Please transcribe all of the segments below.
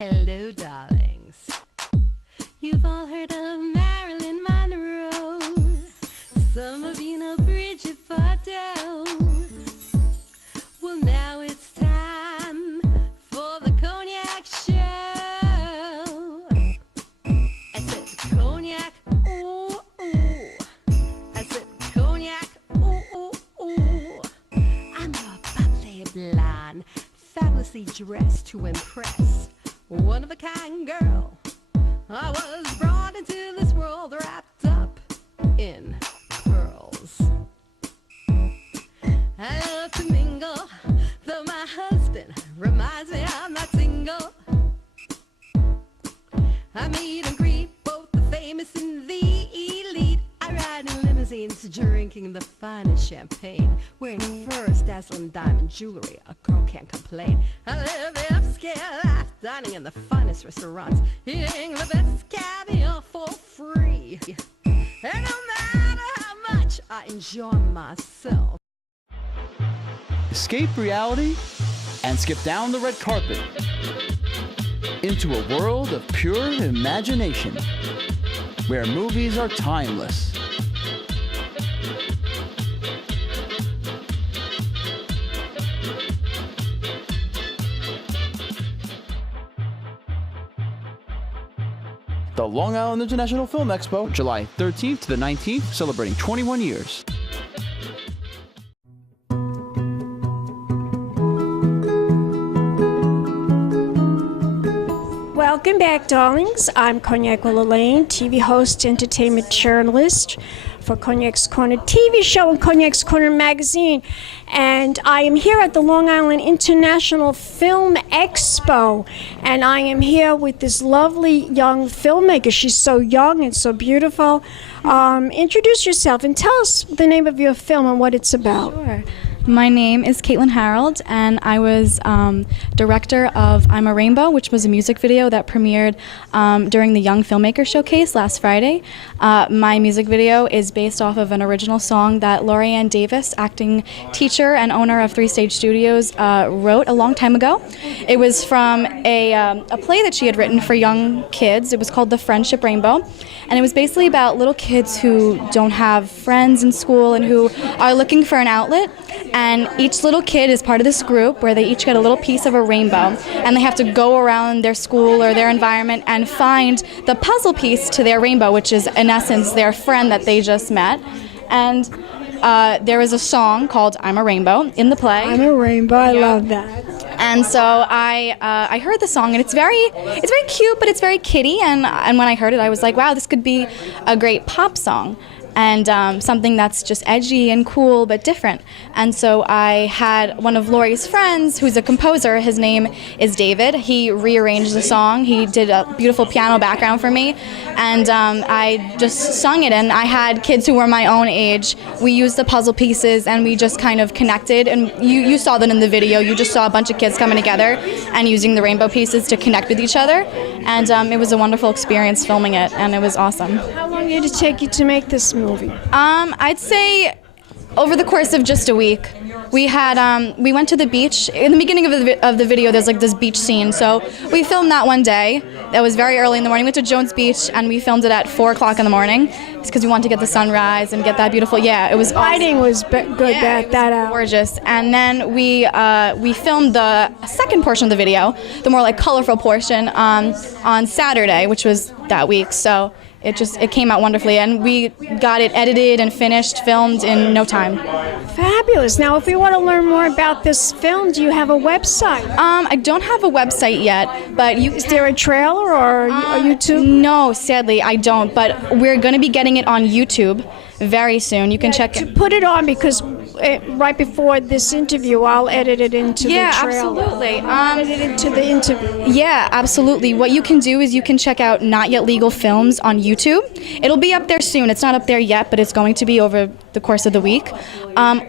Hello, darlings. You've all heard of Marilyn Monroe. Some of you know Bridget Bardot. Well, now it's time for the Cognac Show. I said cognac, ooh, ooh. I said cognac, ooh, ooh, ooh. I'm your bubbly blonde, fabulously dressed to impress. One of a kind girl. I was brought into this world wrapped up in pearls. I love to mingle, though my husband reminds me I'm not single. I meet and greet both the famous and the elite. I ride in limousines, drinking the finest champagne, wearing furs, dazzling diamond jewelry. A girl can't complain. I live the upscale life, dining in the finest restaurants, eating the best caviar for free. And no matter how much I enjoy myself. Escape reality and skip down the red carpet into a world of pure imagination where movies are timeless. The Long Island International Film Expo, July 13th to the 19th, celebrating 21 years. Welcome back, darlings. I'm Cognac Wellerlane, TV host, entertainment journalist for Cognac's Corner TV show and Cognac's Corner magazine. And I am here at the Long Island International Film Expo. And I am here with this lovely young filmmaker. She's so young and so beautiful. Introduce yourself and tell us the name of your film and what it's about. Sure. My name is Herold, and I was director of I'm a Rainbow, which was a music video that premiered during the Young Filmmaker Showcase last Friday. My music video is based off of an original song that Lorianne Davis, acting teacher and owner of 3 Stage Studios, wrote a long time ago. It was from a play that she had written for young kids. It was called The Friendship Rainbow, and it was basically about little kids who don't have friends in school and who are looking for an outlet. And each little kid is part of this group where they each get a little piece of a rainbow, and they have to go around their school or their environment and find the puzzle piece to their rainbow, which is in essence their friend that they just met. And there is a song called I'm a Rainbow in the play. I'm a Rainbow, I love that. And so I heard the song, and it's very cute, but it's very kiddie. And when I heard it, I was like, wow, this could be a great pop song. And something that's just edgy and cool but different. And so I had one of Laurie's friends who's a composer. His name is David. He rearranged the song. He did a beautiful piano background for me, and I just sung it. And I had kids who were my own age. We used the puzzle pieces and we just kind of connected, and you saw that in the video. You just saw a bunch of kids coming together and using the rainbow pieces to connect with each other. And it was a wonderful experience filming it, and it was awesome. How long did it take you to make this movie? I'd say over the course of just a week. We went to the beach. In the beginning of the video, there's like this beach scene. So we filmed that one day. That was very early in the morning. We went to Jones Beach, and we filmed it at 4 o'clock in the morning. It's because we wanted to get the sunrise and get that beautiful, it was awesome. Lighting was good that hour. Gorgeous. And then we filmed the second portion of the video, the more like colorful portion, on Saturday, which was that week. So it came out wonderfully, and we got it edited and finished, filmed in no time. Fabulous. Now, if we want to learn more about this film, do you have a website? I don't have a website yet, but Is there a trailer or a YouTube? No, sadly, I don't, but we're going to be getting it on YouTube very soon. You can check it. Put it on, because right before this interview, I'll edit it into the trailer. Absolutely. Edit it into the interview. Yeah, absolutely. What you can do is you can check out Not Yet Legal Films on YouTube. It'll be up there soon. It's not up there yet, but it's going to be over the course of the week.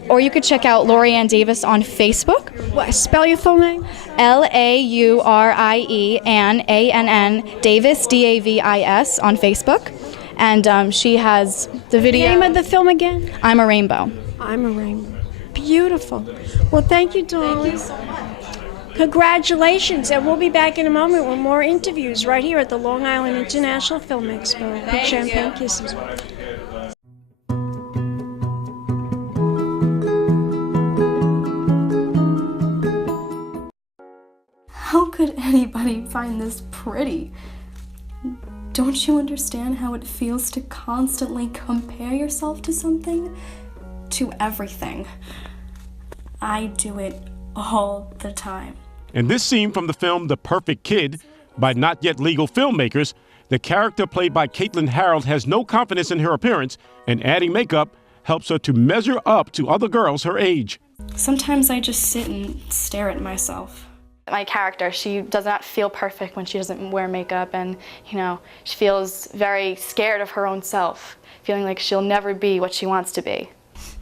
Or you could check out Lorianne Davis on Facebook. What, spell your full name? Laurie Ann Davis, Davis on Facebook. And she has the video. Name of the film again? I'm a Rainbow. I'm a Rainbow. Beautiful. Well, thank you, darling. Thank you so much. Congratulations, and we'll be back in a moment with more interviews right here at the Long Island International Film Expo. Big champagne kisses. How could anybody find this pretty? Don't you understand how it feels to constantly compare yourself to something? To everything. I do it all the time. In this scene from the film The Perfect Kid, by not yet legal filmmakers, the character played by Caitlin Herold has no confidence in her appearance, and adding makeup helps her to measure up to other girls her age. Sometimes I just sit and stare at myself. My character, she does not feel perfect when she doesn't wear makeup, and she feels very scared of her own self, feeling like she'll never be what she wants to be.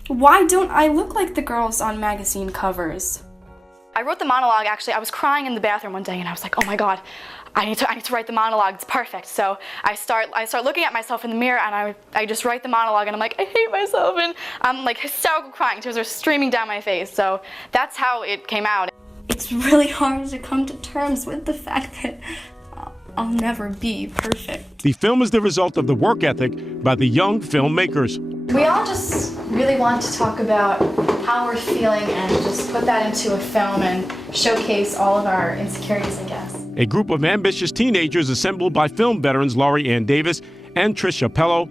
Why don't I look like the girls on magazine covers? I wrote the monologue, actually. I was crying in the bathroom one day and I was like, oh my God, I need to write the monologue, it's perfect. So I start looking at myself in the mirror and I just write the monologue and I'm like, I hate myself, and I'm like hysterical crying, tears are streaming down my face. So that's how it came out. It's really hard to come to terms with the fact that I'll never be perfect. The film is the result of the work ethic by the young filmmakers. We all just really want to talk about how we're feeling and just put that into a film and showcase all of our insecurities, I guess. A group of ambitious teenagers assembled by film veterans Laurie Ann Davis and Tricia Pello.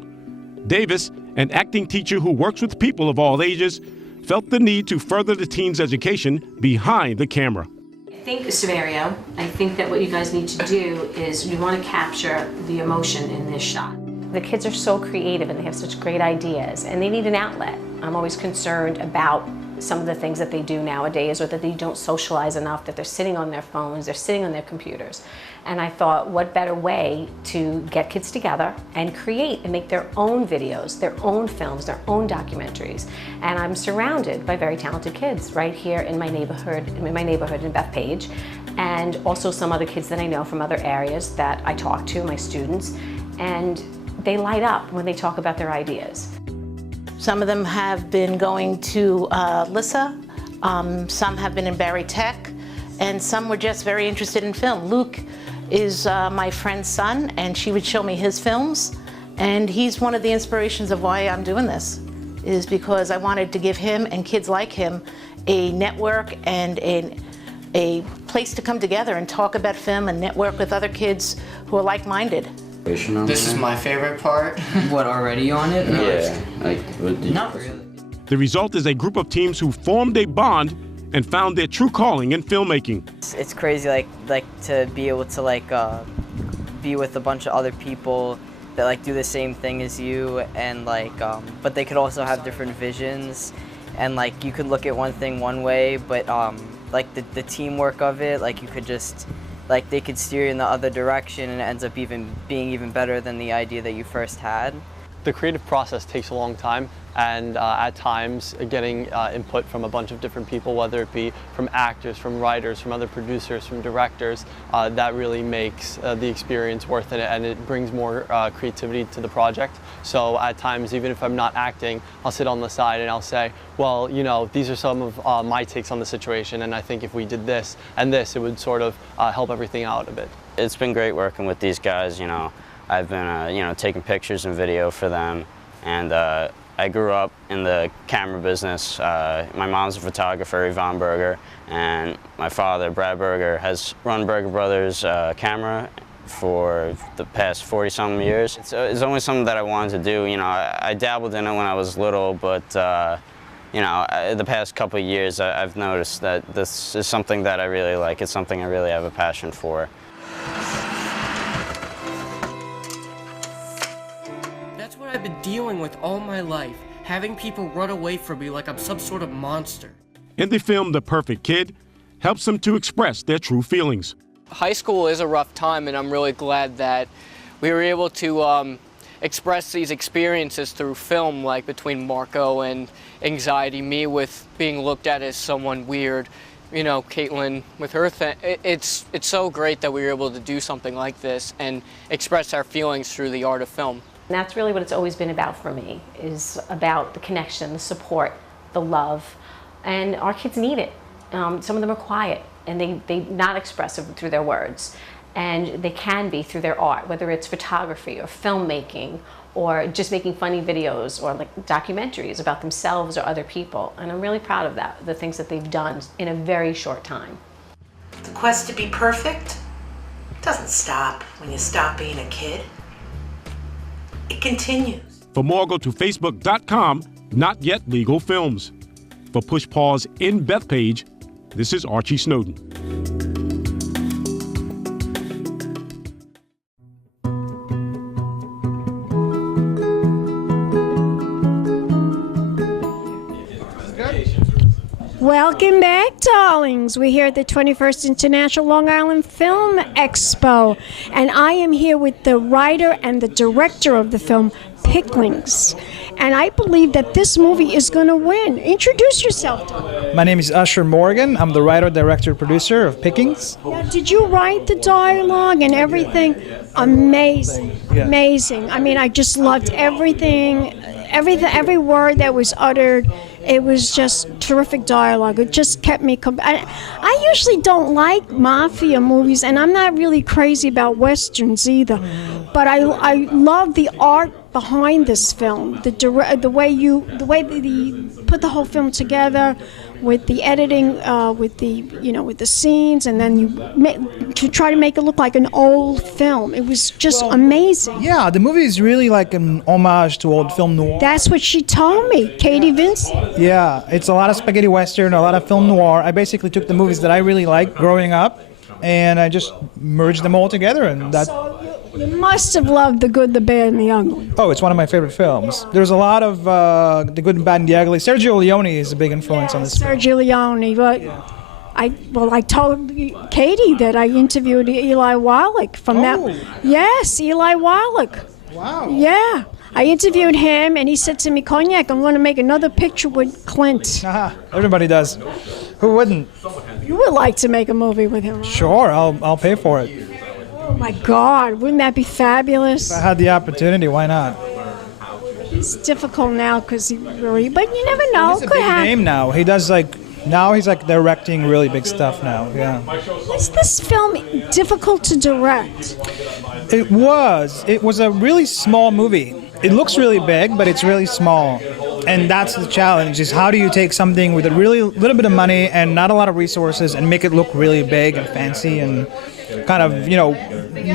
Davis, an acting teacher who works with people of all ages, felt the need to further the teens' education behind the camera. I think scenario, I think that what you guys need to do is you want to capture the emotion in this shot. The kids are so creative and they have such great ideas and they need an outlet. I'm always concerned about some of the things that they do nowadays, or that they don't socialize enough, that they're sitting on their phones, they're sitting on their computers. And I thought, what better way to get kids together and create and make their own videos, their own films, their own documentaries. And I'm surrounded by very talented kids right here in my neighborhood in Bethpage, and also some other kids that I know from other areas that I talk to, my students, and they light up when they talk about their ideas. Some of them have been going to LISA, some have been in Barry Tech, and some were just very interested in film. Luke is my friend's son, and she would show me his films, and he's one of the inspirations of why I'm doing this, is because I wanted to give him and kids like him a network and a place to come together and talk about film and network with other kids who are like-minded. This is my favorite part. What, already on it? No, Yeah. not really. The result is a group of teams who formed a bond and found their true calling in filmmaking. It's crazy, like to be able to be with a bunch of other people that do the same thing as you, and but they could also have different visions, and you could look at one thing one way, but the teamwork of it, you could just they could steer you in the other direction, and it ends up being even better than the idea that you first had. The creative process takes a long time, and at times getting input from a bunch of different people, whether it be from actors, from writers, from other producers, from directors, that really makes the experience worth it, and it brings more creativity to the project. So at times, even if I'm not acting, I'll sit on the side and I'll say, well, these are some of my takes on the situation, and I think if we did this and this, it would sort of help everything out a bit. It's been great working with these guys. I've been taking pictures and video for them, and I grew up in the camera business. My mom's a photographer, Yvonne Berger, and my father, Brad Berger, has run Berger Brothers camera for the past 40-something years. It's only something that I wanted to do. I dabbled in it when I was little, but the past couple of years I've noticed that this is something that I really like. It's something I really have a passion for. That's what I've been dealing with all my life, having people run away from me like I'm some sort of monster. In the film The Perfect Kid helps them to express their true feelings. High school is a rough time, and I'm really glad that we were able to express these experiences through film, like between Marco and Anxiety, me with being looked at as someone weird, Caitlin with her thing. It's so great that we were able to do something like this and express our feelings through the art of film. And that's really what it's always been about for me, is about the connection, the support, the love. And our kids need it. Some of them are quiet. and they're not expressive through their words. And they can be through their art, whether it's photography or filmmaking or just making funny videos or like documentaries about themselves or other people. And I'm really proud of that, the things that they've done in a very short time. The quest to be perfect doesn't stop when you stop being a kid. It continues. For more, go to facebook.com, Not Yet Legal Films. For Push Pause in Bethpage, this is Archie Snowden. Welcome back, darlings. We're here at the 21st International Long Island Film Expo, and I am here with the writer and the director of the film, Picklings. And I believe that this movie is going to win. Introduce yourself, Tom. My name is Usher Morgan. I'm the writer, director, producer of Picklings. Now, did you write the dialogue and everything? Amazing, amazing. I mean, I just loved everything, every word that was uttered. It was just terrific dialogue. It just kept me... I usually don't like mafia movies, and I'm not really crazy about westerns either. But I love the art behind this film, the way they put the whole film together, with the editing, with the scenes, and then to try to make it look like an old film. It was just amazing. Yeah, the movie is really like an homage to old film noir. That's what she told me, Katie Vince. Yeah, it's a lot of spaghetti western, a lot of film noir. I basically took the movies that I really liked growing up, and I just merged them all together, and that. So you must have loved The Good, the Bad, and the Ugly. Oh, it's one of my favorite films. There's a lot of The Good, the Bad, and the Ugly. Sergio Leone is a big influence on this film. Sergio Leone, but I told Katie that I interviewed Eli Wallach from that. Yes, Eli Wallach. Wow. Yeah. I interviewed him, and he said to me, Cognac, I'm going to make another picture with Clint. Everybody does. Who wouldn't? You would like to make a movie with him, right? Sure, I'll pay for it. Oh, my God. Wouldn't that be fabulous? If I had the opportunity, why not? It's difficult now because he really... But you never know. He's a big name now. He does now he's directing really big stuff now, yeah. Was this film difficult to direct? It was. It was a really small movie. It looks really big, but it's really small. And that's the challenge, is how do you take something with a really little bit of money and not a lot of resources and make it look really big and fancy and kind of,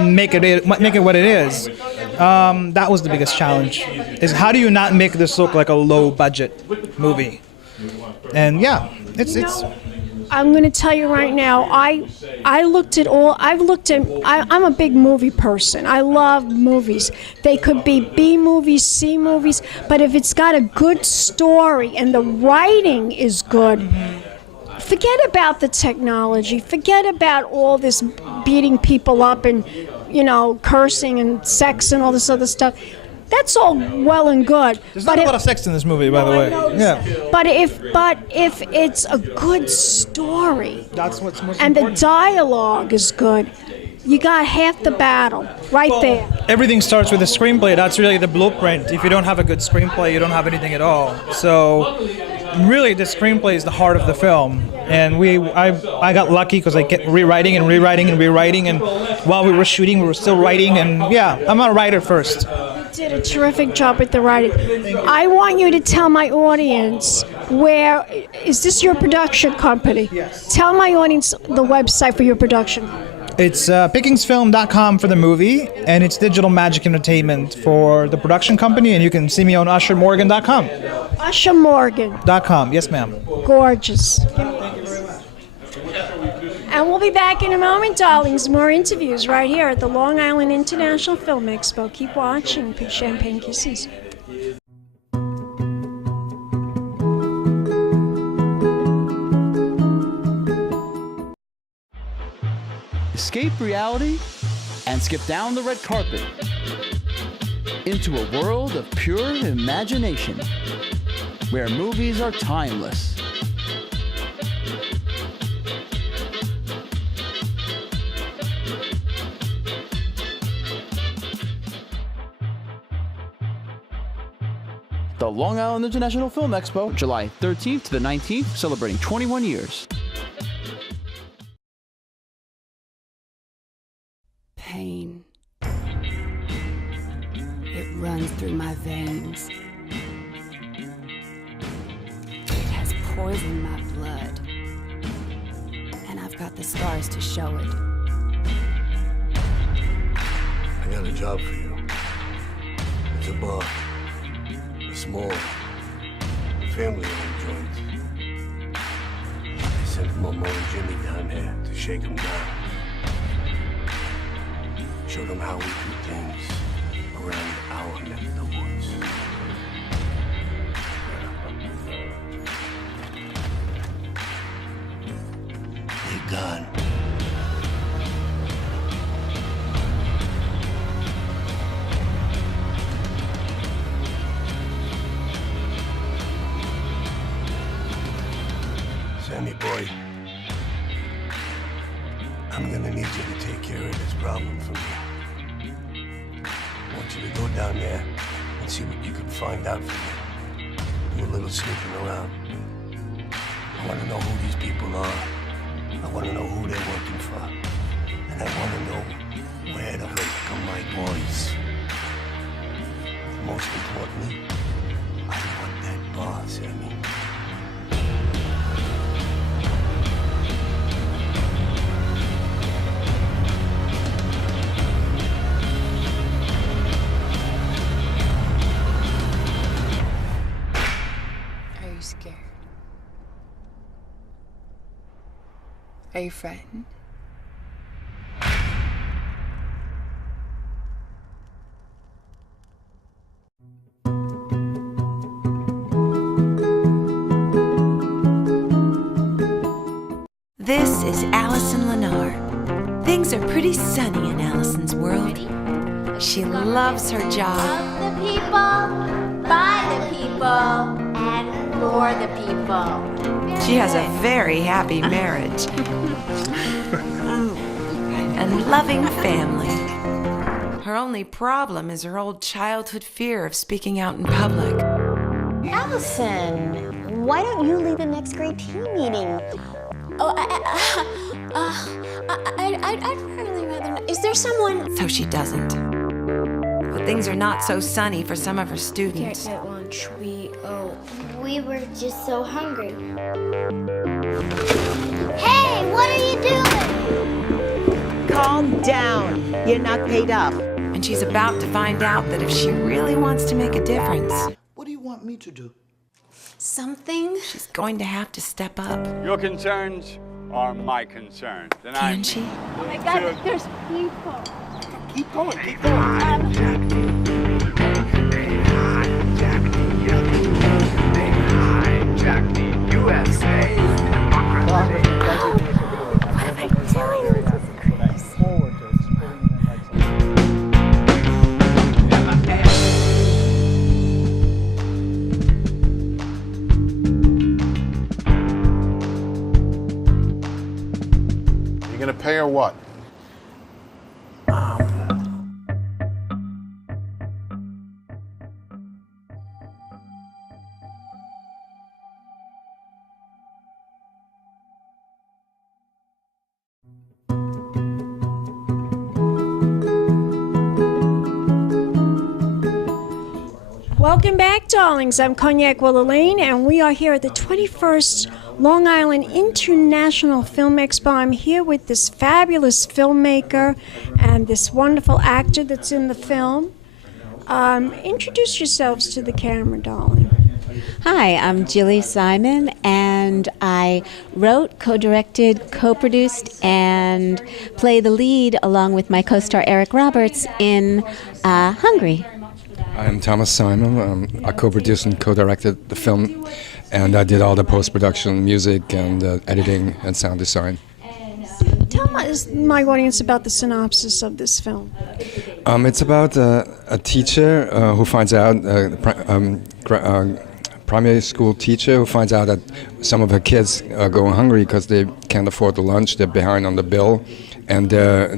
make it what it is. That was the biggest challenge, is how do you not make this look like a low budget movie? And yeah, it's I'm going to tell you right now, I'm a big movie person. I love movies. They could be B movies, C movies, but if it's got a good story and the writing is good, forget about the technology. Forget about all this beating people up and, cursing and sex and all this other stuff. That's all well and good. There's not a lot of sex in this movie, by the way. Yeah. But if it's a good story, that's what's most and important. The dialogue is good, you got half the battle right there. Everything starts with a screenplay. That's really the blueprint. If you don't have a good screenplay, you don't have anything at all. So really, the screenplay is the heart of the film. And I got lucky because I kept rewriting, and while we were shooting, we were still writing. And yeah, I'm a writer first. You did a terrific job with the writing. I want you to tell my audience, where is this your production company? Yes. Tell my audience the website for your production. It's pickingsfilm.com for the movie, and it's Digital Magic Entertainment for the production company, and you can see me on ushermorgan.com. ushermorgan.com. Yes, ma'am. Gorgeous. And we'll be back in a moment, darlings. More interviews right here at the Long Island International Film Expo. Keep watching. Big champagne kisses. Escape reality and skip down the red carpet into a world of pure imagination where movies are timeless. The Long Island International Film Expo, July 13th to the 19th, celebrating 21 years. pain. It runs through my veins. It has poisoned my blood. And I've got the scars to show it. I got a job for you. It's a bar. A small, family-owned joint. I sent Momo and Jimmy down there to shake them down. Show them how we do things around our neck of the woods. They're gone. Sammy boy, I'm gonna need you to take care of this problem for me. I want you to go down there and see what you can find out for me. Do a little snooping around. I want to know who these people are. I want to know who they're working for. And I want to know where the heck are my boys. Most importantly, I want that bar, Sammy. Are you frightened? This is Allison Lennar. Things are pretty sunny in Allison's world. She loves her job. Of the people, by the people, and for the people. She has a very happy marriage. And loving family. Her only problem is her old childhood fear of speaking out in public. Allison, why don't you lead the next grade team meeting? Oh, I'd really rather not. Is there someone? So she doesn't. But things are not so sunny for some of her students. At lunch, we were just so hungry. Hey, what are you doing? Calm down. You're not paid up. And she's about to find out that if she really wants to make a difference, What do you want me to do? Something? she's going to have to step up. Your concerns are my concerns. And Can she? Oh my God, there's people. Keep going, keep going. You gonna pay or what? Welcome back, darlings. I'm Cognac Wellerlane, and we are here at the 21st Long Island International Film Expo. I'm here with this fabulous filmmaker and this wonderful actor that's in the film. Introduce yourselves to the camera, darling. Hi, I'm Jillie Simon, and I wrote, co-directed, co-produced, and play the lead along with my co-star Eric Roberts in Hungry. I'm Thomas Simon. I co-produced and co-directed the film, and I did all the post-production, music, and editing and sound design. Tell my audience about the synopsis of this film. It's about a teacher who finds out, primary school teacher who finds out that some of her kids are going hungry because they can't afford the lunch, they're behind on the bill, and they're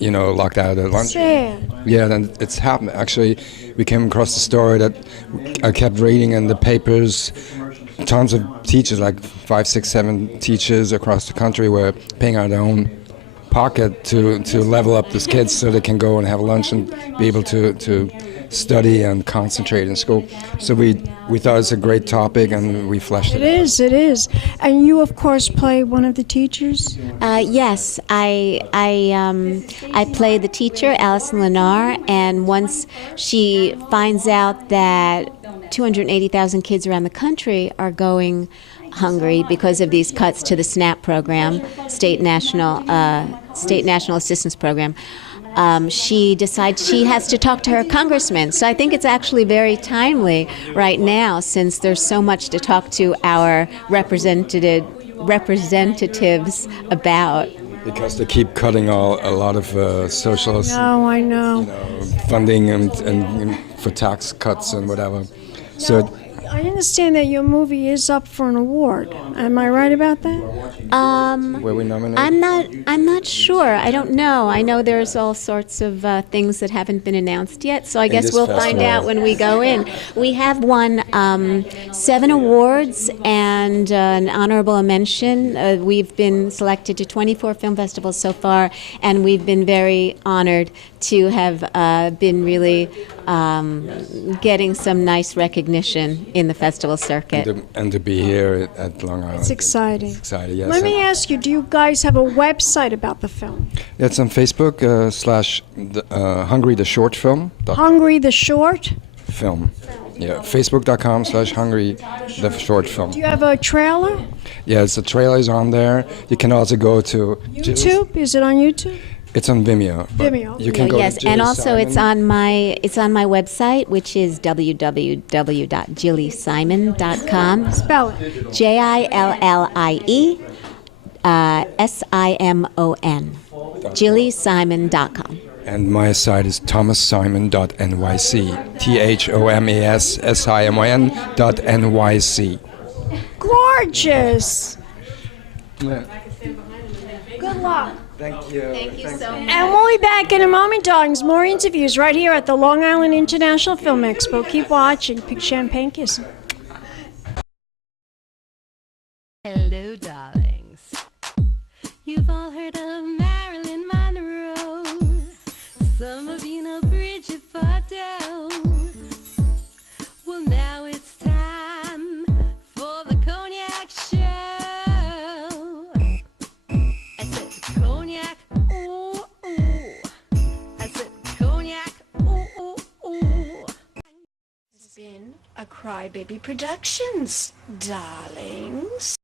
locked out of the lunch. Sad. Yeah, then it's happened. Actually, we came across the story that I kept reading in the papers. Tons of teachers, like 5, 6, 7 teachers across the country, were paying out their own pocket to level up these kids so they can go and have lunch and be able to study and concentrate in school. So we thought it's a great topic, and we fleshed it out. It is. And you, of course, play one of the teachers? Yes, I play the teacher, Alison Lennar, and once she finds out that 280,000 kids around the country are going hungry because of these cuts to the SNAP program, State National Assistance Program, she decides she has to talk to her congressman. So I think it's actually very timely right now, since there's so much to talk to our representatives about. Because they keep cutting a lot of social I know. Funding and for tax cuts and whatever. So I understand that your movie is up for an award. Am I right about that? Were we nominated? I'm not sure. I don't know. I know there's all sorts of things that haven't been announced yet, so I guess we'll find out when we go in. We have won 7 awards and an honorable mention. We've been selected to 24 film festivals so far, and we've been very honored to have been really getting some nice recognition in the festival circuit. And to be here at Long Island. It's exciting. It's exciting, yes. Let me ask you, do you guys have a website about the film? It's on Facebook, /Hungry the Short Film. Hungry the Short? Film. Yeah, Facebook.com/Hungry the Short Film. Do you have a trailer? Yes, the trailer is on there. You can also go to YouTube? Is it on YouTube? It's on Vimeo. Vimeo. You can go yes, to and Jillie also Simon. it's on my website, which is www.jilliesimon.com. Spell it. JILLIE SIMON. JillieSimon.com. And my site is thomassimon.nyc. THOMASSIMON.NYC. Gorgeous. Yeah. Good luck. Thank you. Thank you so much. And we'll be back in a moment, darlings. More interviews right here at the Long Island International Film Expo. Keep watching. Big champagne kissing. Hello, darlings. You've all heard of Marilyn Monroe. Some of you know Bridget Bardot. Well, now it's time for the Cognac Show. I said cognac, ooh, ooh. I said cognac, ooh, ooh, ooh. It's been a Crybaby Productions, darlings.